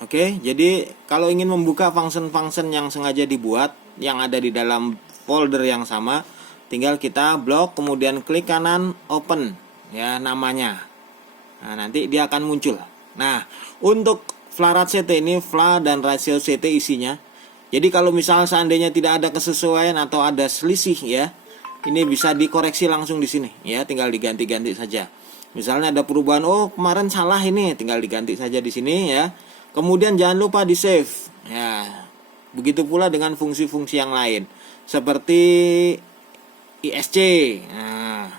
Oke, jadi kalau ingin membuka function-function yang sengaja dibuat yang ada di dalam folder yang sama, tinggal kita blok kemudian klik kanan open ya namanya. Nah, nanti dia akan muncul. Nah, untuk flarat CT ini fla dan rasio CT isinya. Jadi kalau misal seandainya tidak ada kesesuaian atau ada selisih ya, ini bisa dikoreksi langsung di sini ya, tinggal diganti-ganti saja. Misalnya ada perubahan, oh kemarin salah ini, tinggal diganti saja di sini ya. Kemudian jangan lupa di save ya. Begitu pula dengan fungsi-fungsi yang lain seperti ISC. Nah,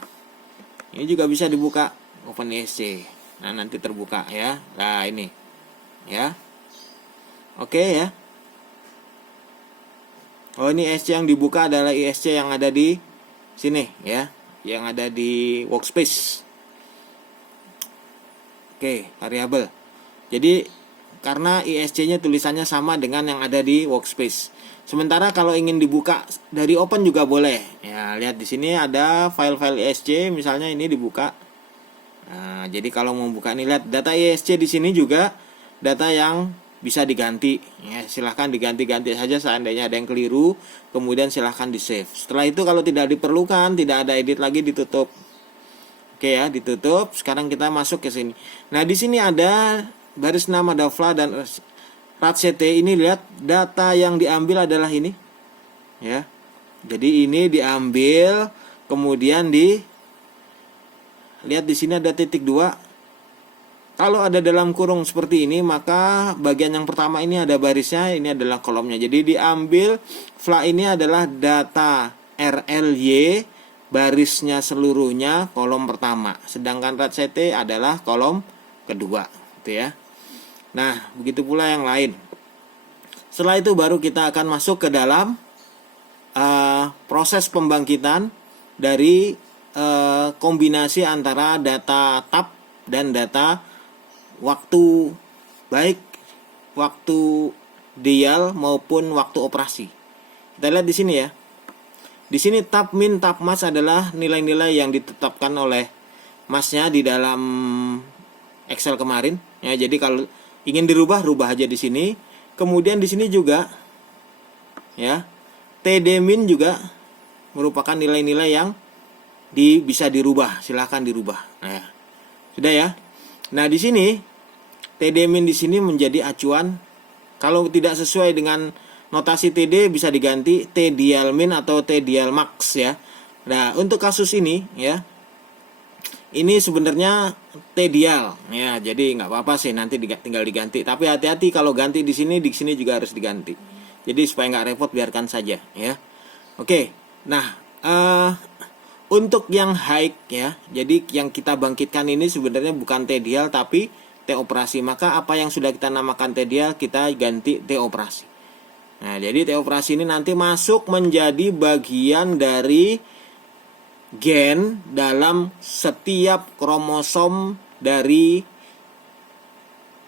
ini juga bisa dibuka, open ISC. Nah, nanti terbuka ya. Nah, ini ya. Oke ya. Oh, ini ISC yang dibuka adalah ISC yang ada di sini ya, yang ada di workspace. Oke, variabel. Jadi karena ISC-nya tulisannya sama dengan yang ada di workspace. Sementara kalau ingin dibuka dari open juga boleh. Ya, lihat di sini ada file-file ISC, misalnya ini dibuka. Nah, jadi kalau mau buka nih, lihat data ISC di sini juga data yang bisa diganti. Ya, silahkan diganti-ganti saja seandainya ada yang keliru, kemudian silahkan di save. Setelah itu kalau tidak diperlukan, tidak ada edit lagi, ditutup. Oke ya, ditutup. Sekarang kita masuk ke sini. Nah, di sini ada baris nama dafla dan rat CT. Ini lihat data yang diambil adalah ini ya. Jadi ini diambil kemudian lihat di sini ada titik 2. Kalau ada dalam kurung seperti ini, maka bagian yang pertama ini ada barisnya, ini adalah kolomnya. Jadi diambil fla ini adalah data RLY, barisnya seluruhnya kolom pertama, sedangkan rat CT adalah kolom kedua gitu ya. Nah, begitu pula yang lain. Setelah itu baru kita akan masuk ke dalam proses pembangkitan dari kombinasi antara data tab dan data waktu, baik waktu dial maupun waktu operasi. Kita lihat di sini ya. Di sini tab min, tab mas adalah nilai-nilai yang ditetapkan oleh masnya di dalam Excel kemarin. Ya, jadi kalau ingin dirubah, rubah aja di sini. Kemudian di sini juga ya, TD min juga merupakan nilai-nilai yang bisa dirubah, silahkan dirubah. Nah, sudah ya. Nah, di sini TD min di sini menjadi acuan. Kalau tidak sesuai dengan notasi TD bisa diganti TDial min atau TDial max ya. Nah, untuk kasus ini ya, ini sebenarnya TDial ya, jadi nggak apa-apa sih, nanti tinggal diganti. Tapi hati-hati kalau ganti di sini juga harus diganti. Jadi supaya nggak repot, biarkan saja ya. Oke, nah untuk yang high ya, jadi yang kita bangkitkan ini sebenarnya bukan TDial tapi T operasi. Maka apa yang sudah kita namakan TDial kita ganti T operasi. Nah, jadi T operasi ini nanti masuk menjadi bagian dari gen dalam setiap kromosom dari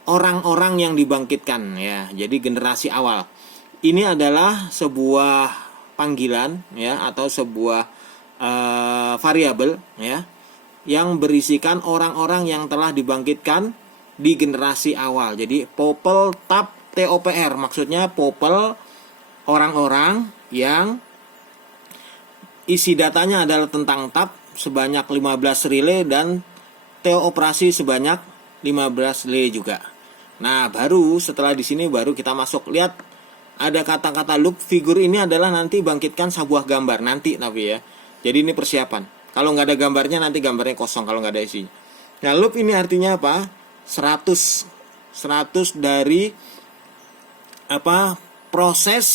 orang-orang yang dibangkitkan ya. Jadi generasi awal. Ini adalah sebuah panggilan ya, atau sebuah variabel ya, yang berisikan orang-orang yang telah dibangkitkan di generasi awal. Jadi popel tab TOPR, maksudnya popel orang-orang yang isi datanya adalah tentang tab sebanyak 15 relay dan TO operasi sebanyak 15 relay juga. Nah, baru setelah di sini baru kita masuk. Lihat ada kata-kata loop. Figur ini adalah nanti bangkitkan sebuah gambar nanti, tapi ya. Jadi ini persiapan. Kalau nggak ada gambarnya nanti gambarnya kosong kalau nggak ada isinya. Nah, loop ini artinya apa? 100 dari proses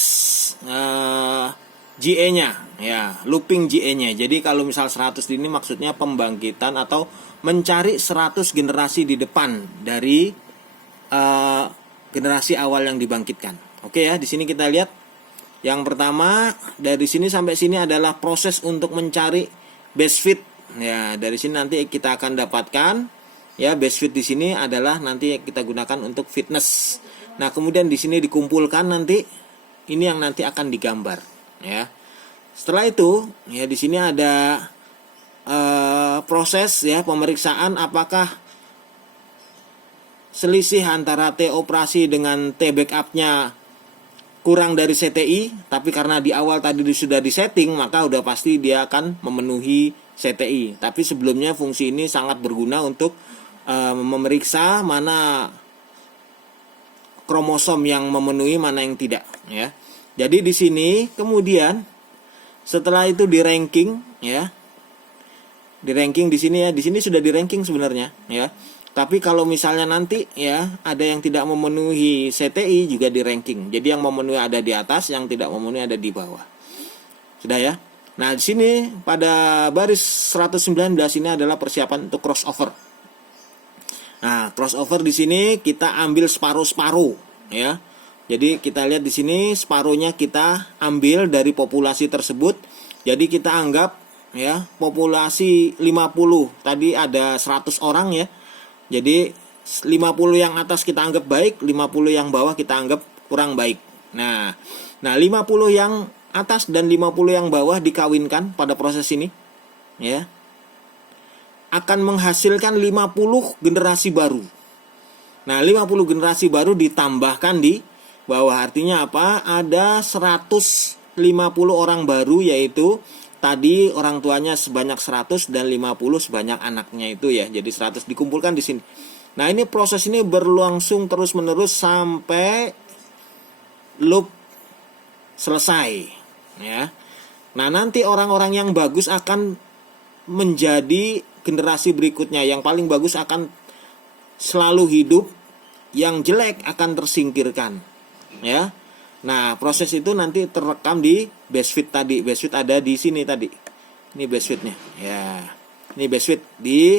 GE-nya ya, looping GE-nya. Jadi kalau misal 100 ini maksudnya pembangkitan atau mencari 100 generasi di depan dari generasi awal yang dibangkitkan. Oke ya, di sini kita lihat yang pertama dari sini sampai sini adalah proses untuk mencari base fit. Ya, dari sini nanti kita akan dapatkan ya, base fit di sini adalah nanti kita gunakan untuk fitness. Nah, kemudian di sini dikumpulkan nanti ini yang nanti akan digambar ya. Setelah itu ya, di sini ada proses ya, pemeriksaan apakah selisih antara T operasi dengan T backupnya kurang dari CTI, tapi karena di awal tadi sudah disetting, maka udah pasti dia akan memenuhi CTI. Tapi sebelumnya fungsi ini sangat berguna untuk memeriksa mana kromosom yang memenuhi, mana yang tidak, ya. Jadi di sini kemudian setelah itu di ranking, ya. Di ranking di sini ya, di sini sudah di ranking sebenarnya, ya. Tapi kalau misalnya nanti ya ada yang tidak memenuhi CTI juga di ranking. Jadi yang memenuhi ada di atas, yang tidak memenuhi ada di bawah. Sudah ya. Nah, di sini pada baris 119 ini adalah persiapan untuk crossover. Nah, crossover di sini kita ambil separuh-separuh, ya. Jadi kita lihat di sini separuhnya kita ambil dari populasi tersebut. Jadi kita anggap ya populasi 50. Tadi ada 100 orang ya. Jadi 50 yang atas kita anggap baik, 50 yang bawah kita anggap kurang baik. Nah 50 yang atas dan 50 yang bawah dikawinkan pada proses ini, ya, akan menghasilkan 50 generasi baru. Nah, 50 generasi baru ditambahkan di bawah, artinya apa? Ada 150 orang baru, yaitu tadi orang tuanya sebanyak 100 dan 50 sebanyak anaknya itu ya. Jadi 100 dikumpulkan di sini. Nah, ini proses ini berlangsung terus-menerus sampai loop selesai, ya. Nah, nanti orang-orang yang bagus akan menjadi generasi berikutnya. Yang paling bagus akan selalu hidup, yang jelek akan tersingkirkan, ya. Nah, proses itu nanti terekam di basefit tadi. Basefit ada di sini tadi. Ini basefitnya, ya. Ini basefit di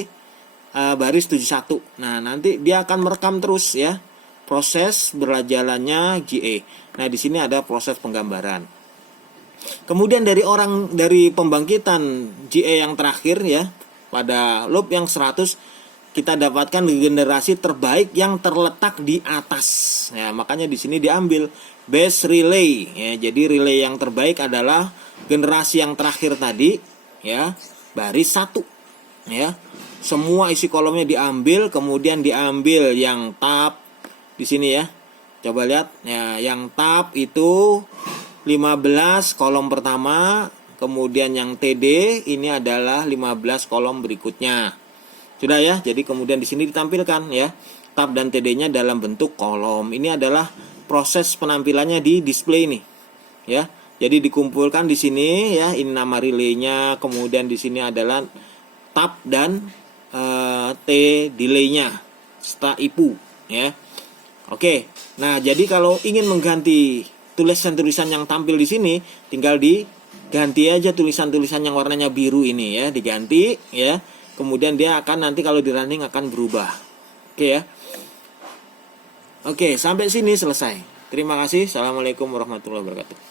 baris 71. Nah, nanti dia akan merekam terus ya proses berjalannya GA. Nah, di sini ada proses penggambaran. Kemudian dari pembangkitan GA yang terakhir ya, pada loop yang 100 kita dapatkan generasi terbaik yang terletak di atas. Ya, makanya di sini diambil base relay ya. Jadi relay yang terbaik adalah generasi yang terakhir tadi ya, baris 1 ya. Semua isi kolomnya diambil, kemudian diambil yang tab di sini ya. Coba lihat ya, yang tab itu 15 kolom pertama, kemudian yang TD ini adalah 15 kolom berikutnya. Sudah ya, jadi kemudian di sini ditampilkan ya tab dan TD-nya dalam bentuk kolom. Ini adalah proses penampilannya di display nih. Ya. Jadi dikumpulkan di sini ya, ini nama relaynya, kemudian di sini adalah tab dan T delay-nya serta IPU ya. Oke. Nah, jadi kalau ingin mengganti tulisan-tulisan yang tampil di sini, tinggal diganti aja tulisan-tulisan yang warnanya biru ini ya, diganti ya. Kemudian dia akan nanti kalau di running akan berubah. Oke ya. Oke, sampai sini selesai. Terima kasih. Assalamualaikum warahmatullahi wabarakatuh.